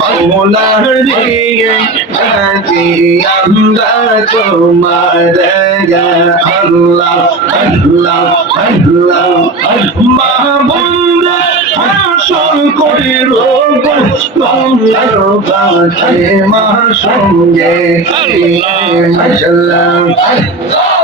মৌলার দিয়ে কাজী আমরা তোমার আল্লাহ আল্লাহ আল্লাহ মাহবুব আসল করে রোগ তোমার কাছে মা সঙ্গে মাশাল্লাহ নবীগো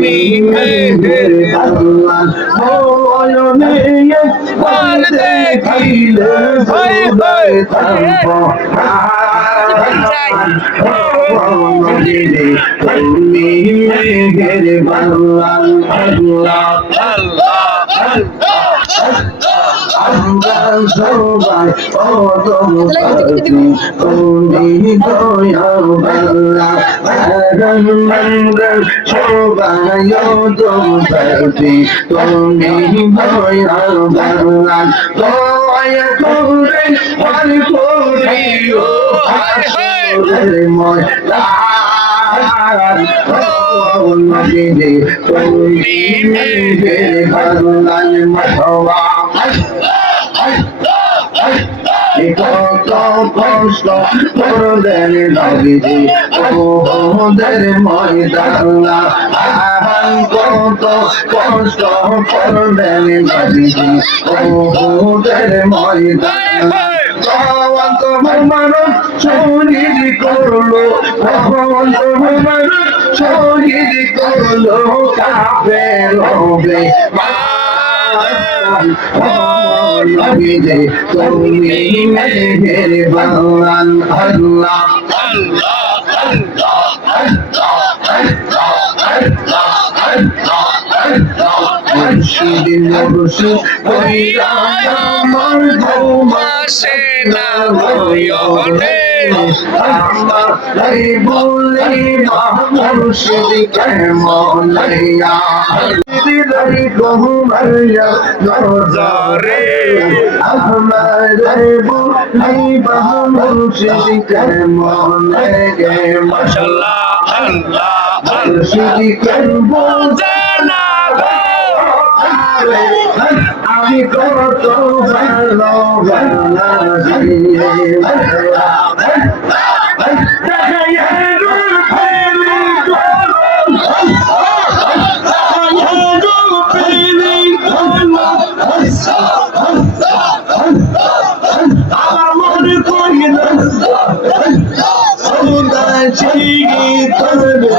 মেহের পার দেখিলে হয় হয় তুমি মেঘের বাংলাল আল্লাহ আল্লাহ তুমি দয়াল বাংলা দয়া করে আর কত কষ্ট করলেন নবীজি ওদের ময়দানা আহান কত কষ্ট করলেন নবীজি ওদের ময়দানা ভগবান শহীদ করল, ভগবন্ত ভগবান শহীদ করল কাপে লোবে নবীজি তুমি মেহের বাংলান আল্লাহ আল্লাহ মুর্শিদ মুর্শিদ কইরা আমার আসে না নয়নে আমার এই বলি মা মুর্শিদ কেমন লাইয়া দিদাই নজারে আমার এই বলি মা মুর্শিদ কেমন মাশাআল্লাহ। আল্লাহ। মুর্শিদ জানা আমি কত ভালো আমার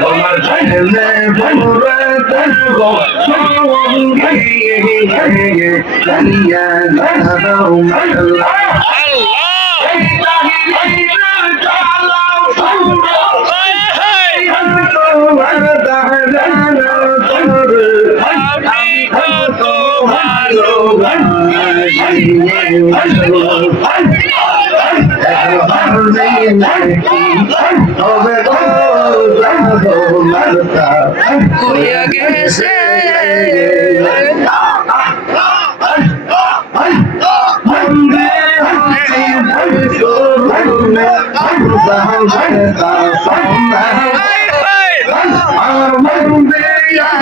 তোমার ছেলে ভরে দেব সঙ্গে জানিয়া দাও মাল্লা হইয়া গেছে আমার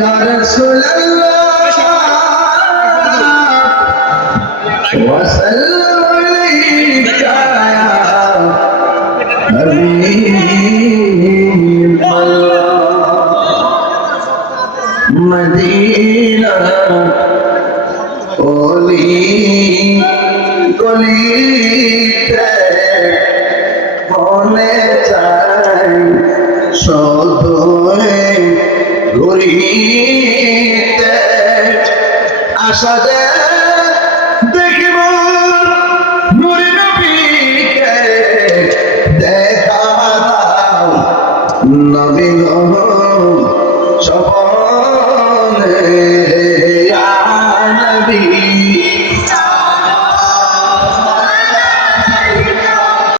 يا رسول الله وسلم عليك يا حبيب الله مدينة قولي قولي মনে চাই ঘুরিতে আশা যে